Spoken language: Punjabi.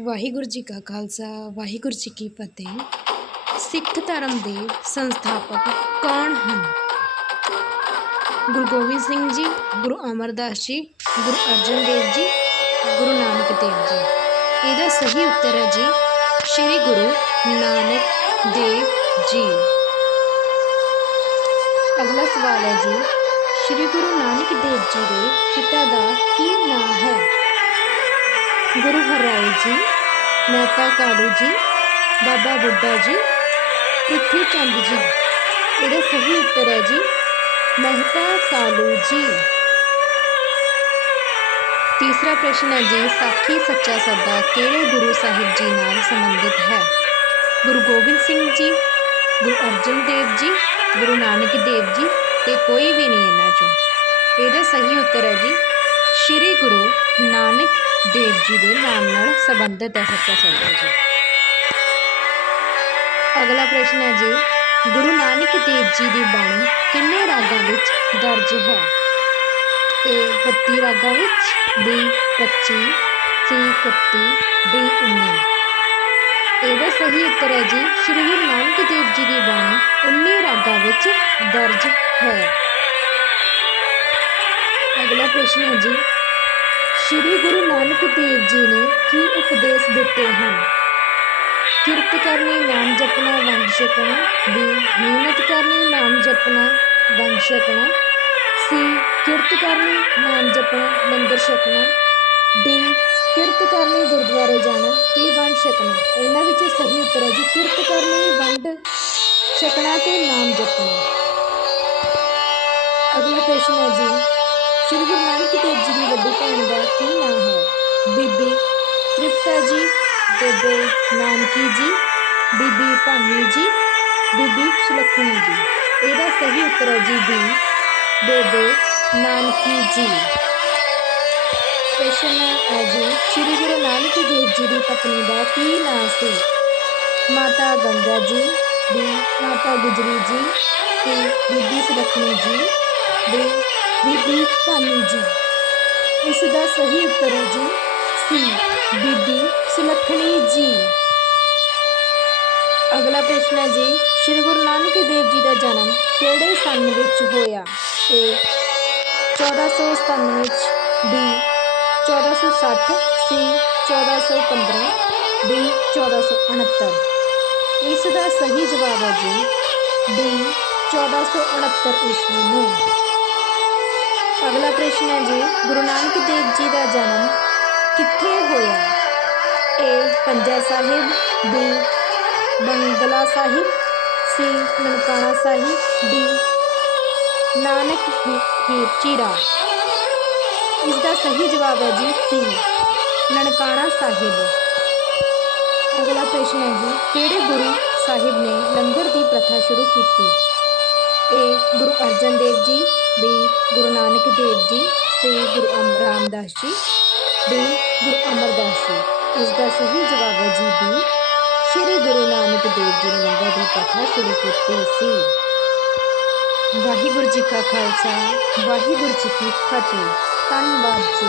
ਵਾਹਿਗੁਰੂ ਜੀ ਕਾ ਖਾਲਸਾ, ਵਾਹਿਗੁਰੂ ਜੀ ਕੀ ਫਤਿਹ। ਸਿੱਖ ਧਰਮ ਦੇ ਸੰਸਥਾਪਕ ਕੌਣ ਹਨ? ਗੁਰੂ ਗੋਬਿੰਦ ਸਿੰਘ ਜੀ, ਗੁਰੂ ਅਮਰਦਾਸ ਜੀ, ਗੁਰੂ ਅਰਜਨ ਦੇਵ ਜੀ, ਗੁਰੂ ਨਾਨਕ ਦੇਵ ਜੀ। ਇਹਦਾ ਸਹੀ ਉੱਤਰ ਹੈ ਜੀ, ਸ੍ਰੀ ਗੁਰੂ ਨਾਨਕ ਦੇਵ ਜੀ। ਅਗਲਾ ਸਵਾਲ ਹੈ ਜੀ, ਸ੍ਰੀ ਗੁਰੂ ਨਾਨਕ ਦੇਵ ਜੀ ਦੇ ਪਿਤਾ ਦਾ ਕੀ ਨਾਮ ਹੈ? ਗੁਰੂ ਹਰਾਏ ਜੀ ਮਹਿਤਾ ਕਾਲੂ ਜੀ, ਬਾਬਾ ਬੁੱਢਾ ਜੀ ਪ੍ਰਿਥੀ ਚੰਦ ਜੀ। ਇਹਦਾ ਸਹੀ ਉੱਤਰ ਹੈ ਜੀ, ਮਹਿਤਾ ਕਾਲੂ ਜੀ। ਤੀਸਰਾ ਪ੍ਰਸ਼ਨ ਹੈ ਜੀ, ਸਾਖੀ ਸੱਚਾ ਸੌਦਾ ਕਿਹੜੇ ਗੁਰੂ ਸਾਹਿਬ ਜੀ ਨਾਲ ਸੰਬੰਧਿਤ ਹੈ? ਗੁਰੂ ਗੋਬਿੰਦ ਸਿੰਘ ਜੀ, ਗੁਰੂ ਅਰਜਨ ਦੇਵ ਜੀ, ਗੁਰੂ ਨਾਨਕ ਦੇਵ ਜੀ ਤੇ ਕੋਈ ਵੀ ਨਹੀਂ ਇਹਨਾਂ ਚੋਂ। ਇਹਦਾ ਸਹੀ ਉੱਤਰ ਹੈ ਜੀ ਸ੍ਰੀ ਗੁਰੂ ਨਾਨਕ ਦੇਵ ਜੀ ਦੇ ਨਾਮ ਨਾਲ ਸੰਬੰਧਿਤ ਹੈ ਸੱਚਾ ਸੌਦਾ ਜੀ। ਅਗਲਾ ਪ੍ਰਸ਼ਨ ਹੈ ਜੀ, ਗੁਰੂ ਨਾਨਕ ਦੇਵ ਜੀ ਦੀ ਬਾਣੀ ਕਿੰਨੇ ਰਾਗਾਂ ਵਿੱਚ ਦਰਜ ਹੈ? A 32 ਰਾਗਾਂ ਵਿੱਚ, B 25 C 31 D 19 ਇਹਦਾ ਸਹੀ ਉੱਤਰ ਹੈ ਜੀ, ਸ਼੍ਰੀ ਗੁਰੂ ਨਾਨਕ ਦੇਵ ਜੀ ਦੀ ਬਾਣੀ 19 ਰਾਗਾਂ ਵਿੱਚ ਦਰਜ ਹੈ। ਅਗਲਾ ਪ੍ਰਸ਼ਨ ਹੈ ਜੀ ਸ਼੍ਰੀ ਗੁਰੂ ਨਾਨਕ ਦੇਵ ਜੀ ਨੇ ਕੀ ਉਪਦੇਸ਼ ਦਿੱਤੇ ਹਨ? ਕਿਰਤ ਕਰਨੀ, ਨਾਮ ਜਪਣਾ, ਵੰਡ ਛਕਣਾ, ਬੀ, ਮਿਹਨਤ ਕਰਨੀ, ਨਾਮ ਜਪਣਾ, ਵੰਡ ਛਕਣਾ, ਸੀ, ਕਿਰਤ ਕਰਨੀ, ਨਾਮ ਜਪਣਾ ਲੰਗਰ ਛਕਣਾ, ਡੀ, ਕਿਰਤ ਕਰਨੀ, ਗੁਰਦੁਆਰੇ ਜਾਣਾ, ਤੇ ਵੰਡ ਛਕਣਾ। ਇਹਨਾਂ ਵਿੱਚੋਂ ਸਹੀ ਉੱਤਰ ਹੈ ਜੀ, ਕਿਰਤ ਕਰਨੀ, ਵੰਡ ਛਕਣਾ ਤੇ ਨਾਮ ਜਪਣਾ। ਅਗਲਾ ਪ੍ਰਸ਼ਨ ਹੈ ਜੀ ਸ਼੍ਰੀ ਗੁਰੂ ਨਾਨਕ ਦੇਵ ਜੀ ਦੀ ਵੱਡੀ ਭੈਣ ਦਾ ਕੀ ਨਾਮ ਹੈ? ਬੀਬੀ ਤ੍ਰਿਪਤਾ ਜੀ, ਬੇਬੇ ਨਾਨਕੀ ਜੀ, ਬੀਬੀ ਭਾਨੀ ਜੀ, ਬੀਬੀ ਸੁਲੱਖਣੀ ਜੀ। ਇਹਦਾ ਸਹੀ ਉੱਤਰ ਹੈ ਜੀ ਬੀ, ਬੇਬੇ ਨਾਨਕੀ ਜੀ। ਪ੍ਰਸ਼ਨ ਹੈ ਜੀ, ਸ਼੍ਰੀ ਗੁਰੂ ਨਾਨਕ ਦੇਵ ਜੀ ਦੀ ਪਤਨੀ ਦਾ ਕੀ ਨਾਮ ਸੀ? ਮਾਤਾ ਗੰਗਾ ਜੀ ਦੀ ਮਾਤਾ ਗੁਜਰੀ ਜੀ ਸੀ ਬੀਬੀ ਸੁਲੱਖਣੀ ਜੀ ਦੀ ਬੀਬੀ ਭਾਨੀ ਜੀ। ਇਸ ਦਾ ਸਹੀ ਉੱਤਰ ਹੈ ਜੀ ਸੀ, ਬੀਬੀ ਸੁਲੱਖਣੀ ਜੀ। ਅਗਲਾ ਪ੍ਰਸ਼ਨ ਹੈ ਜੀ, ਸ਼੍ਰੀ ਗੁਰੂ ਨਾਨਕ ਦੇਵ ਜੀ ਦਾ ਜਨਮ ਕਿਹੜੇ ਸੰਨ ਵਿੱਚ ਹੋਇਆ? A 1497 ਵਿੱਚ B 1460 C 1415 D 1469 ਇਸ ਦਾ ਸਹੀ ਜਵਾਬ ਹੈ ਜੀ D 1469 ਈਸਵੀ ਨੂੰ। ਅਗਲਾ ਪ੍ਰਸ਼ਨ ਹੈ ਜੀ, ਗੁਰੂ ਨਾਨਕ ਦੇਵ ਜੀ ਦਾ ਜਨਮ ਕਿੱਥੇ ਹੋਇਆ? ਏ Panja Sahib B Bangla Sahib C Nankana Sahib D Nanak Heer ਚੀਰਾ। ਇਸ ਦਾ ਸਹੀ ਜਵਾਬ ਹੈ ਜੀ ਸੀ ਨਨਕਾਣਾ ਸਾਹਿਬ। ਅਗਲਾ ਪ੍ਰਸ਼ਨ ਹੈ ਜੀ, ਕਿਹੜੇ ਗੁਰੂ ਸਾਹਿਬ ਨੇ ਲੰਗਰ ਦੀ ਪ੍ਰਥਾ ਸ਼ੁਰੂ ਕੀਤੀ? ਏ ਗੁਰੂ ਅਰਜਨ ਦੇਵ ਜੀ ਬੀ ਗੁਰੂ ਨਾਨਕ ਦੇਵ ਜੀ ਸੀ ਗੁਰੂ ਅਮ, ਰਾਮਦਾਸ ਜੀ ਡੀ ਗੁਰੂ ਅਮਰਦਾਸ ਜੀ। ਇਸ ਦਾ ਸਹੀ ਜਵਾਬ ਹੈ ਜੀ ਬੀ। ਸ਼੍ਰੀ ਗੁਰੂ ਨਾਨਕ ਦੇਵ ਜੀ ਨੇ ਲੰਗਰ ਦੀ ਪ੍ਰਥਾ ਸ਼ੁਰੂ ਕੀਤੀ ਸੀ। ਵਾਹਿਗੁਰੂ ਜੀ ਕਾ ਖਾਲਸਾ, ਵਾਹਿਗੁਰੂ ਜੀ ਕੀ ਫਤਿਹ। ਧੰਨਵਾਦ ਜੀ।